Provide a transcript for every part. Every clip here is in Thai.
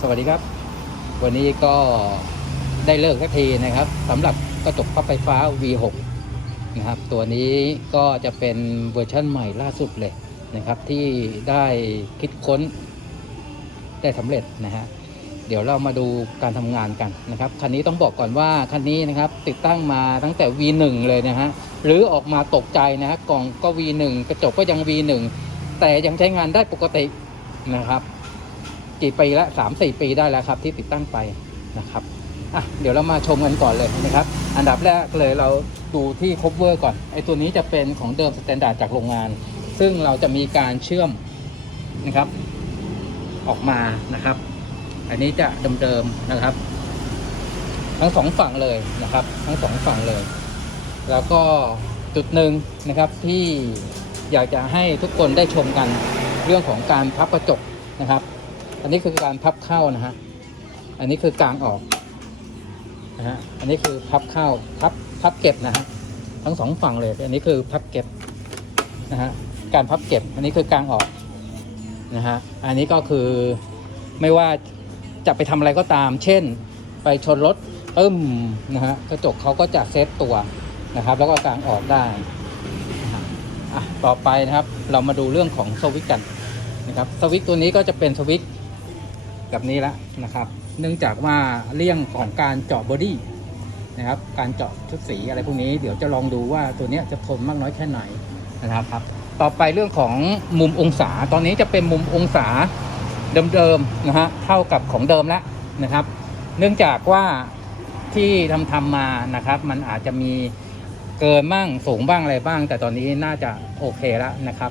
สวัสดีครับ วันนี้ก็ได้เลิกสักทีนะครับสำหรับกระจกพับไฟฟ้า V6 นะครับ ตัวนี้ก็จะเป็นเวอร์ชันใหม่ล่าสุดเลยนะครับ ที่ได้คิดค้นได้สำเร็จนะฮะเดี๋ยวเรามาดูการทำงานกันนะครับคันนี้ต้องบอกก่อนว่าคันนี้นะครับติดตั้งมาตั้งแต่ V1 เลยนะฮะหรือออกมาตกใจนะฮะกล่องก็ V1 กระจกก็ยัง V1 แต่ยังใช้งานได้ปกตินะครับ กี่ปีละสามสี่ปีได้แล้วครับ ที่ติดตั้งไปนะครับอะเดี๋ยวเรามาชมกันก่อนเลยนะครับ อันดับแรกเลยเราดูที่ cover ก่อนไอ้ตัวนี้จะเป็นของเดิมสแตนดาร์ดจากโรงงาน ซึ่งเราจะมีการเชื่อมนะครับ ออกมานะครับ อันนี้จะเดิมๆนะครับ ทั้งสองฝั่งเลยนะครับ ทั้งสองฝั่งเลย แล้วก็จุดหนึ่งนะครับที่อยากจะให้ทุกคนได้ชมกันเรื่องของการพับกระจกนะครับ อันนี้คือการพับเข้านะฮะ อันนี้คือกลางออกนะฮะ อันนี้คือพับเข้าพับพับเก็บนะฮะทั้งสองฝั่งเลย อันนี้คือพับเก็บนะฮะ การพับเก็บ อันนี้คือกลางออกนะฮะ อันนี้ก็คือไม่ว่าจะไปทำอะไรก็ตาม เช่น ไปชนรถอึ้มนะฮะ กระจกเขาก็จะเซฟตัวนะครับ แล้วก็กลางออกได้อะต่อไปนะครับเรามาดูเรื่องของสวิตช์กันนะครับสวิตช์ตัวนี้ก็จะเป็นสวิตช์ แบบนี้แล้วนะครับ เนื่องจากว่าเรื่องของการเจาะบอดี้นะครับ การเจาะชุดสีอะไรพวกนี้เดี๋ยวจะลองดูว่าตัวนี้จะทนมากน้อยแค่ไหนนะครับครับ ต่อไปเรื่องของมุมองศาตอนนี้จะเป็นมุมองศาเดิมๆนะฮะเท่ากับของเดิมแล้วนะครับ เนื่องจากว่าที่ทำทำมานะครับ มันอาจจะมีเกินบ้างสูงบ้างอะไรบ้าง แต่ตอนนี้น่าจะโอเคแล้วนะครับ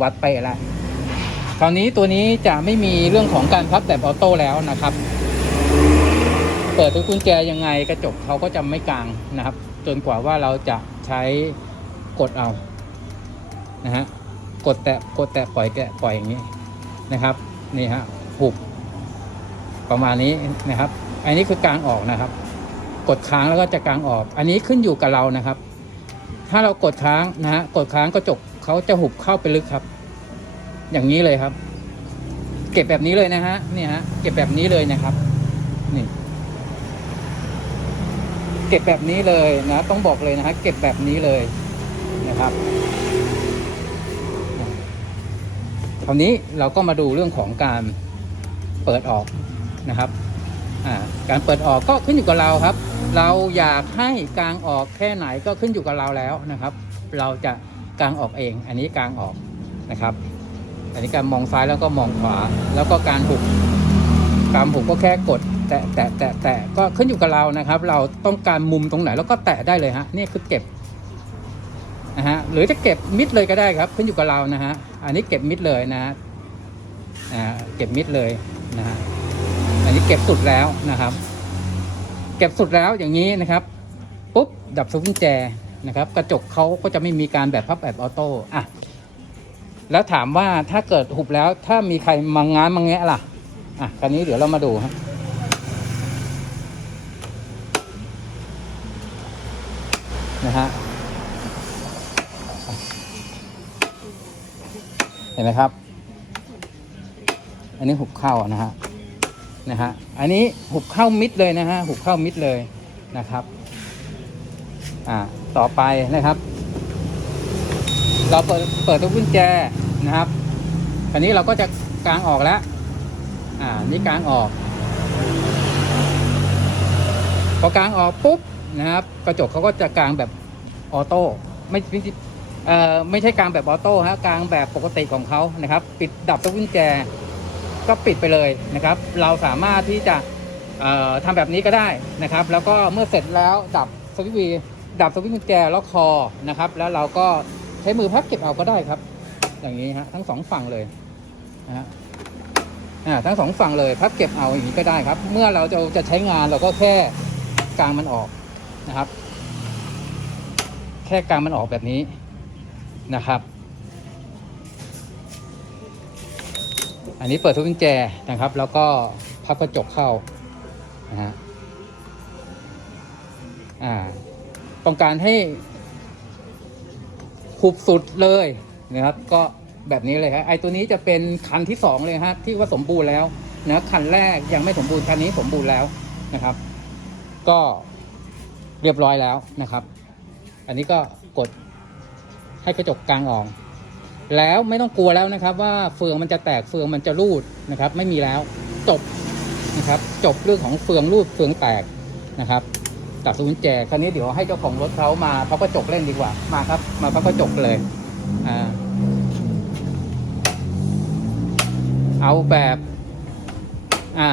วัดไปแล้ว คราวนี้ตัวนี้จะไม่มีเรื่องของการพับแบบออโต้แล้วนะครับ เปิดทุกกุญแจยังไงกระจกเขาก็จะไม่กลางนะครับ จนกว่าว่าเราจะใช้กดเอานะฮะกดแตะกดแตะปล่อยแกะปล่อยอย่างนี้นะครับนี่ฮะหุบประมาณนี้นะครับ อันนี้คือกลางออกนะครับ กดค้างแล้วก็จะกลางออก อันนี้ขึ้นอยู่กับเรานะครับ ถ้าเรากดค้างนะฮะกดค้างกระจกเขาจะหุบเข้าไปลึกครับ อย่างนี้เลยครับ เก็บแบบนี้เลยนะฮะนี่ฮะเก็บแบบนี้เลยนะครับ นี่ เก็บแบบนี้เลยนะ ต้องบอกเลยนะฮะเก็บแบบนี้เลยนะครับคราวนี้เราก็มาดูเรื่องของการเปิดออกนะครับการเปิดออกก็ขึ้นอยู่กับเราครับ เราอยากให้กลางออกแค่ไหนก็ขึ้นอยู่กับเราแล้วนะครับ เราจะกลางออกเอง อันนี้กลางออกนะครับ อันนี้การมองซ้ายแล้วก็มองขวา แล้วก็การหุบการหุบก็แค่กด แตะแตะแตะแตะก็ขึ้นอยู่กับเรานะครับ เราต้องการมุมตรงไหนแล้วก็แตะได้เลยฮะนี่คือเก็บนะฮะหรือจะเก็บมิดเลยก็ได้ครับ ขึ้นอยู่กับเรานะฮะอันนี้เก็บมิดเลยนะฮะอ่าเก็บมิดเลยนะฮะอันนี้เก็บสุดแล้วนะครับ เก็บสุดแล้วอย่างนี้นะครับปุ๊บดับสวิตช์กุญแจนะครับ กระจกเขาก็จะไม่มีการแบบพับแบบออโต้อะ แล้วถามว่าถ้าเกิดหุบแล้วถ้ามีใครมางานมาแงะล่ะ อะคราวนี้เดี๋ยวเรามาดูครับนะฮะเห็นไหมครับ อันนี้หุบเข้านะฮะนะฮะอันนี้หุบเข้ามิดเลยนะฮะหุบเข้ามิดเลยนะครับ อ่าต่อไปนะครับ เราเปิดเปิดตัวกุญแจนะครับคราวนี้เราก็จะกางออกแล้ว อ่า นี่กางออก พอกางออกปุ๊บนะครับ กระจกเขาก็จะกางแบบออโต้ไม่ไม่ใช่เอ่อไม่ใช่กางแบบออโต้ฮะกางแบบปกติของเขานะครับ ปิดดับตัวกุญแจ ก็ปิดไปเลยนะครับ เราสามารถที่จะเอ่อทำแบบนี้ก็ได้นะครับ แล้วก็เมื่อเสร็จแล้วดับสวิตช์วีดับสวิตช์กุญแจล็อกคอนะครับ แล้วเราก็ ใช้มือพับเก็บเอาก็ได้ครับ อย่างนี้ฮะทั้งสองฝั่งเลยนะฮะอ่าทั้งสองฝั่งเลยพับเก็บเอาอย่างนี้ก็ได้ครับ เมื่อเราจะจะใช้งานเราก็แค่กางมันออกนะครับ แค่กางมันออกแบบนี้นะครับ อันนี้เปิดทุกกุญแจนะครับ แล้วก็พับกระจกเข้านะฮะอ่าต้องการให้ ขุบสุดเลยนะครับ ก็แบบนี้เลยครับไอตัวนี้จะเป็นคันที่สองเลยฮะที่ว่าสมบูรณ์แล้วนะคันแรกยังไม่สมบูรณ์คันนี้สมบูรณ์แล้วนะครับ ก็เรียบร้อยแล้วนะครับ อันนี้ก็กดให้กระจกกลางออกแล้วไม่ต้องกลัวแล้วนะครับ ว่าเฟืองมันจะแตกเฟืองมันจะรูดนะครับ ไม่มีแล้วจบนะครับ จบเรื่องของเฟืองรูดเฟืองแตกนะครับ ตัดสกุญแจคราวนี้เดี๋ยวให้เจ้าของรถเขามาเขาก็จกเล่นดีกว่า มาครับ มาเขาก็จกเลยอ่าเอาแบบ อ่า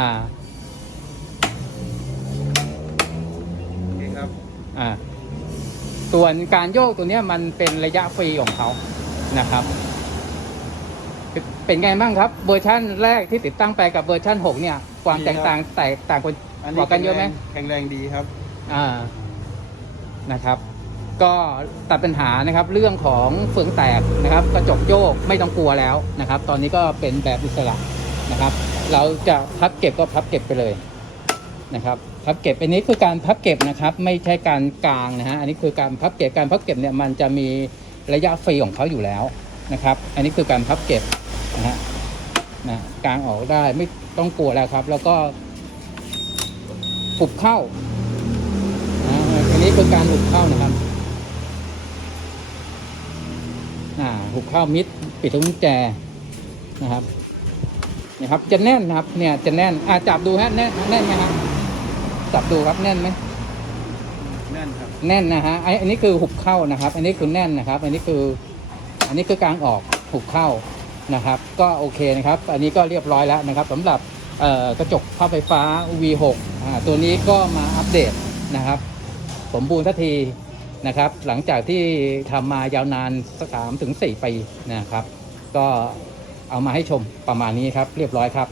นี่ครับอ่าส่วนการโยกตัวเนี้ยมันเป็นระยะฟรีของเขานะครับเป็นเป็นไงบ้างครับ เวอร์ชั่นแรกที่ติดตั้งไปกับเวอร์ชั่น 6 เนี่ย ความแตกต่างแตกต่างกันอันกนี้ว่ากันเยอะไหมแข็งแรงดีครับอ่า นะครับ ก็ตัดปัญหานะครับเรื่องของเฟืองแตกนะครับ กระจกโยกไม่ต้องกลัวแล้วนะครับ ตอนนี้ก็เป็นแบบอิสระนะครับ เราจะพับเก็บก็พับเก็บไปเลยนะครับพับเก็บอันนี้คือการพับเก็บนะครับ ไม่ใช่การกางนะฮะอันนี้คือการพับเก็บการพับเก็บเนี่ยมันจะมีระยะฟรีของเขาอยู่แล้วนะครับ อันนี้คือการพับเก็บนะฮะนะกางออกได้ไม่ต้องกลัวแล้วครับ แล้วก็หุบเข้าาอันนี้คือการหุบเข้านะครับอ่าหุบเข้ามิดปิดทุกกุญแจนะครับนะครับ จะแน่นนะครับ เนี่ยจะแน่นอ่าจับดูฮะแน่นแน่นไหมครับจับดูครับแน่นไหมแน่นครับแน่นนะฮะไอ้อันนี้คือหุบเข้านะครับ อันนี้คือแน่นนะครับ อันนี้คือ อันนี้คือกลางออกหุบเข้านะครับ ก็โอเคนะครับ อันนี้ก็เรียบร้อยแล้วนะครับสำหรับเอ่อกระจกภาพไฟฟ้า V6 อ่าตัวนี้ก็มาอัปเดตนะครับ สมบูรณ์ทันทีนะครับ หลังจากที่ทำมายาวนาน3ถึง4ปีนะครับ ก็เอามาให้ชมประมาณนี้ครับ เรียบร้อยครับ